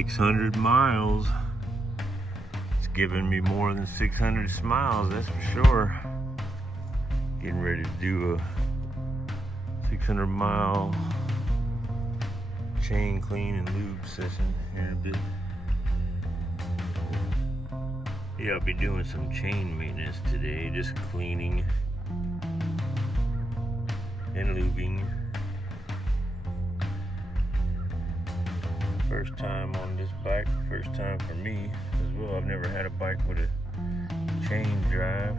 600 miles. It's giving me more than 600 smiles, that's for sure. Getting ready to do a 600-mile chain clean and lube session here in a bit. Yeah, I'll be doing some chain maintenance today, just cleaning and lubing. First time on this bike, first time for me as well. I've never had a bike with a chain drive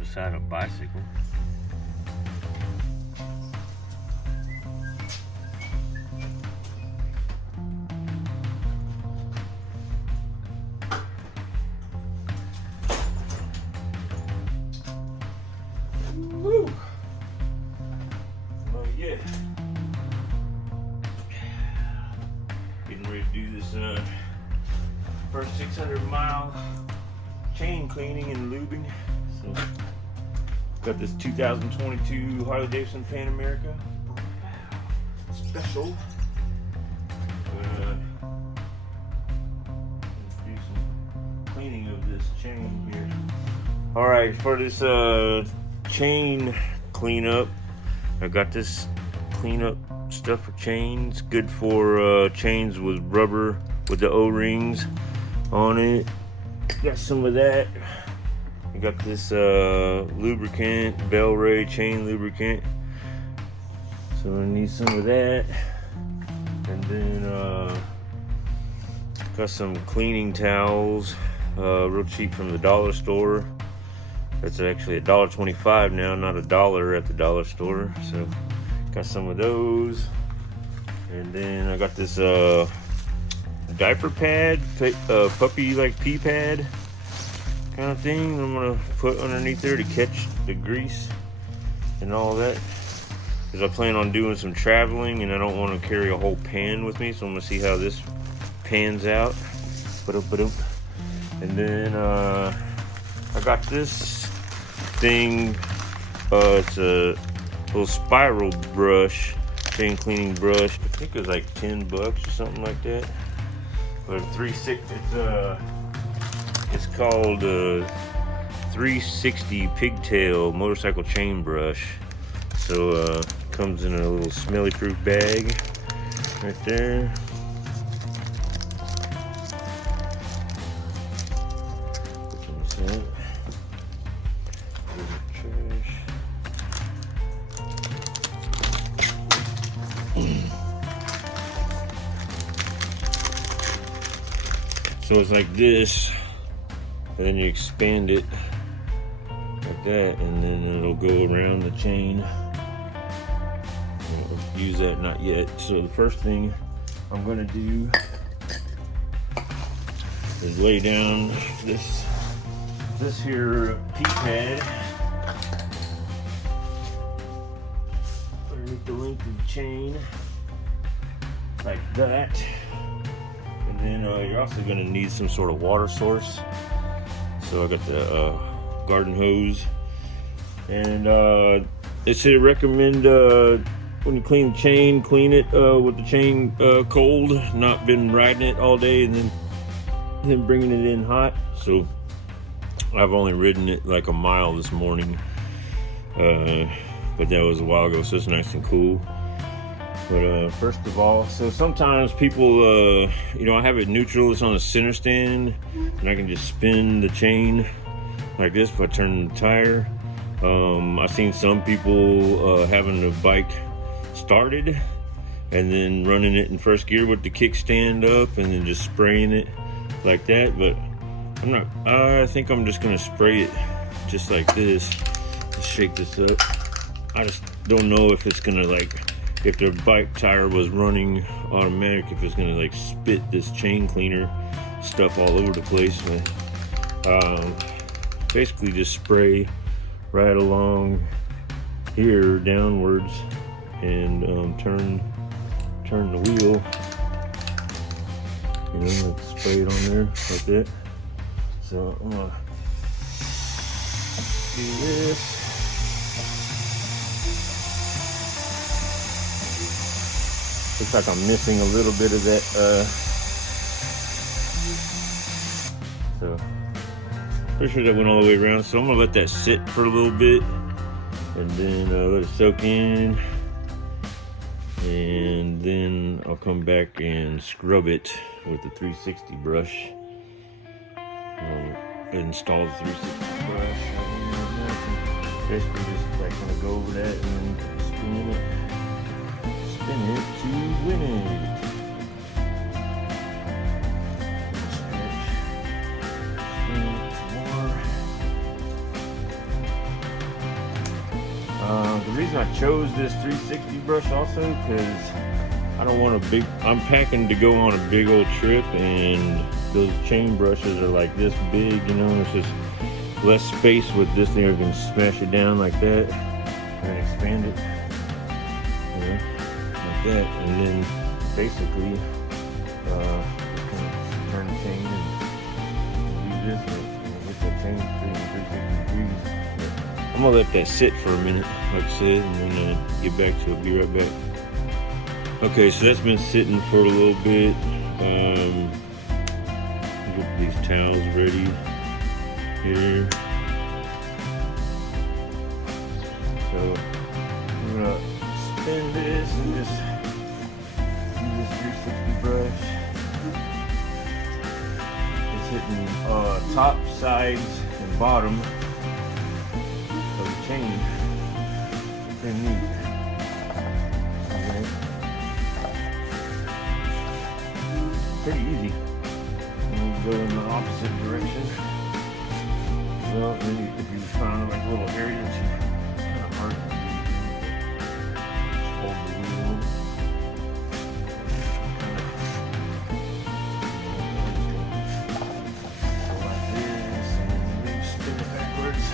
beside a bicycle. Woo! Oh yeah. Getting ready to do this first 600-mile chain cleaning and lubing. So, got this 2022 Harley Davidson Pan America special. Do some cleaning of this chain here. All right, for this chain cleanup, I got this cleanup stuff for chains. Good for chains with rubber with the O-rings on it. Got some of that. I got this lubricant, Bel-Ray chain lubricant. So I need some of that. And then got some cleaning towels, real cheap from the dollar store. That's actually $1.25 now, not $1 at the dollar store. So got some of those. And then I got this diaper pad, puppy like pee pad kind of thing I'm gonna put underneath there to catch the grease and all that, because I plan on doing some traveling and I don't want to carry a whole pan with me, so I'm gonna see how this pans out. And then I got this thing, it's a little spiral brush, chain cleaning brush. I think it was like $10 or something like that. But 360, it's called 360 pigtail motorcycle chain brush. So comes in a little smelly proof bag right there. So it's like this, and then you expand it like that, and then it'll go around the chain. I'll use that, not yet. So the first thing I'm gonna do is lay down this here pee pad underneath the length of the chain, like that. And then you're also going to need some sort of water source. So I got the garden hose. And they say recommend when you clean the chain, clean it with the chain cold, not been riding it all day and then bringing it in hot. So I've only ridden it like a mile this morning, but that was a while ago, so it's nice and cool. But first of all, so sometimes people, I have it neutral, it's on a center stand, and I can just spin the chain like this if I turn the tire. I've seen some people having the bike started and then running it in first gear with the kickstand up and then just spraying it like that, but I think I'm just gonna spray it just like this. Just shake this up. I just don't know if it's gonna if the bike tire was running automatic, if it's gonna spit this chain cleaner stuff all over the place. But basically just spray right along here downwards and turn the wheel. Spray it on there like that. So I'm gonna do this. So, Looks like I'm missing a little bit of that. So pretty sure that went all the way around. So I'm gonna let that sit for a little bit, and then let it soak in, and then I'll come back and scrub it with the 360 brush. Install the 360 brush. Basically just like gonna go over that and then spin it to win it. Spin it some more. The reason I chose this 360 brush also because I don't want I'm packing to go on a big old trip, and those chain brushes are like this big, you know, it's just less space. With this thing I can smash it down like that and expand it, you know, like that, and then basically just kind of turn the chain and do this and get that chain 360 degrees. But I'm gonna let that sit for a minute, like I said, and then get back to it. Be right back. Okay, so that's been sitting for a little bit. Get these towels ready here. So I'm gonna spin this and just use this 360 brush. It's hitting top, sides, and bottom of the chain. Pretty neat. Okay. Pretty easy. And we go in the opposite direction. Well, then if you found like a little area that you kind of hard to do, hold the wheel. Kind of go like this, and then maybe spin it backwards.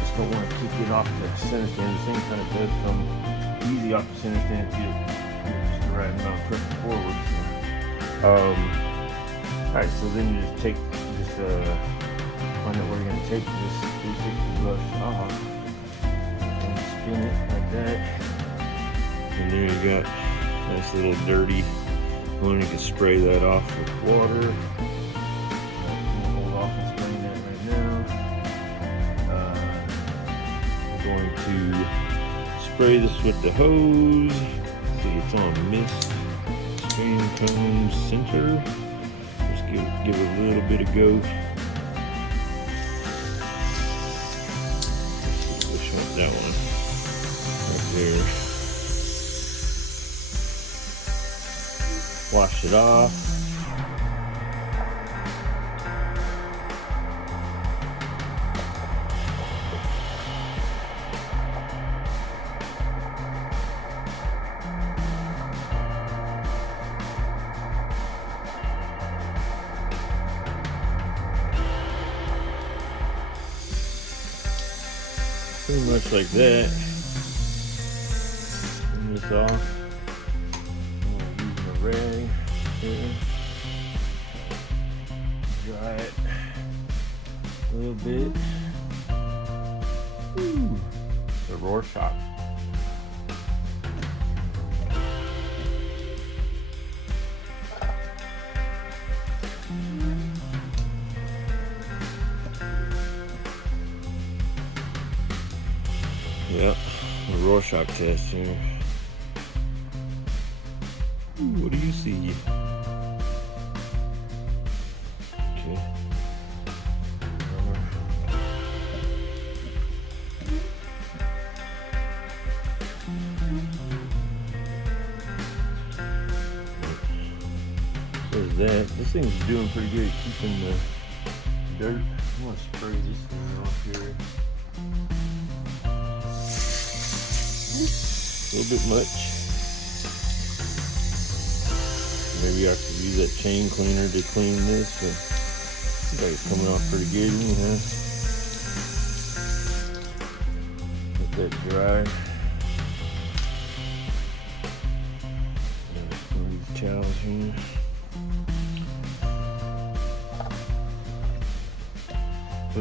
Just don't want to kick it off the center stand. The thing kind of does come easy off the center stand if you get just the right amount of pressure forward. So, alright, so then you just take, find out where you're going to take this 360 brush off and spin it like that. And there you got a nice little dirty one. You can spray that off with water. Hold off and spraying that right now. We're going to spray this with the hose. See, it's on mist. Spraying cone center. Just give it a little bit of go. Which one's that one? Right there. Wash it off. Pretty much like that. Turn this off. I'm using a rag here. Dry it a little bit. Ooh, the Rorschach. Yep, the Rorschach test here. Ooh, what do you see? Okay. There's that. This thing's doing pretty good keeping the dirt. I'm gonna spray this thing off here. A little bit much. Maybe I could use that chain cleaner to clean this, but I think it's coming off pretty good anyhow. Let that dry. And some of these towels here. So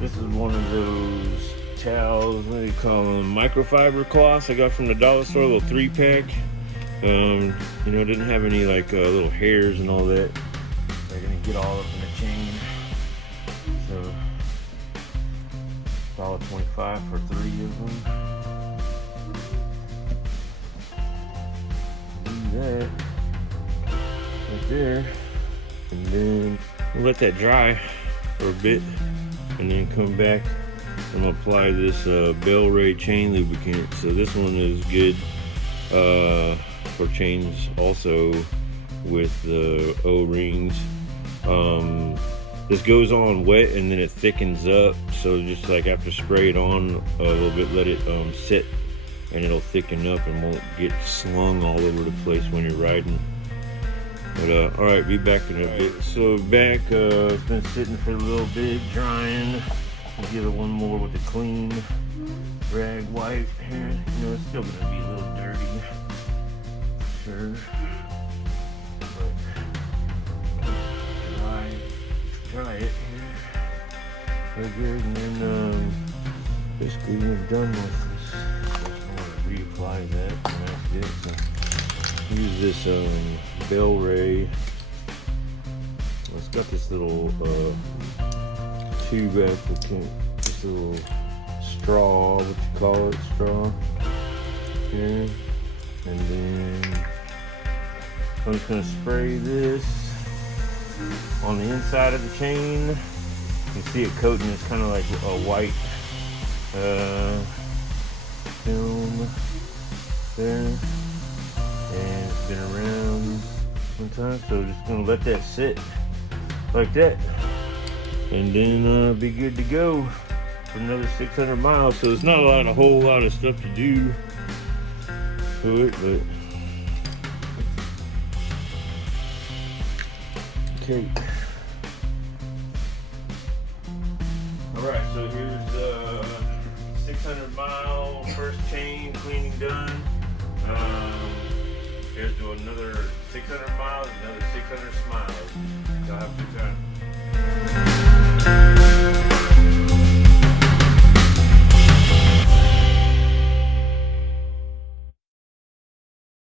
this is one of those towels, what do you call them? Microfiber cloths I got from the dollar store, a little 3-pack. You know, it didn't have any like little hairs and all that. They're gonna get all up in the chain. So $1.25 for 3 of them. Do that right there, and then we'll let that dry for a bit, and then come back and apply this Bell Ray chain lubricant. So this one is good for chains also with the O-rings. This goes on wet and then it thickens up, so just like after spray it on a little bit, let it sit, and it'll thicken up and won't get slung all over the place when you're riding. But all right, be back in a bit. So back, it's been sitting for a little bit, drying. I'll give it one more with the clean rag wipe here. You know, it's still gonna be a little dirty, sure. Try it here. Real good, and then basically you're done with this. Just want to reapply that, and that's it. So use this Bell Ray. It's got this little tube applicant, this little straw, what you call it, straw here, and then I'm just gonna spray this on the inside of the chain. You can see it coating. It's kind of like a white film there, and it's been around one time, so just gonna let that sit like that, and then be good to go for another 600 miles. So it's not a whole lot of stuff to do to it, but okay. Alright, so here's the 600 mile first chain cleaning done. Here's to another 600 miles, another 600 smiles. Y'all have a good time.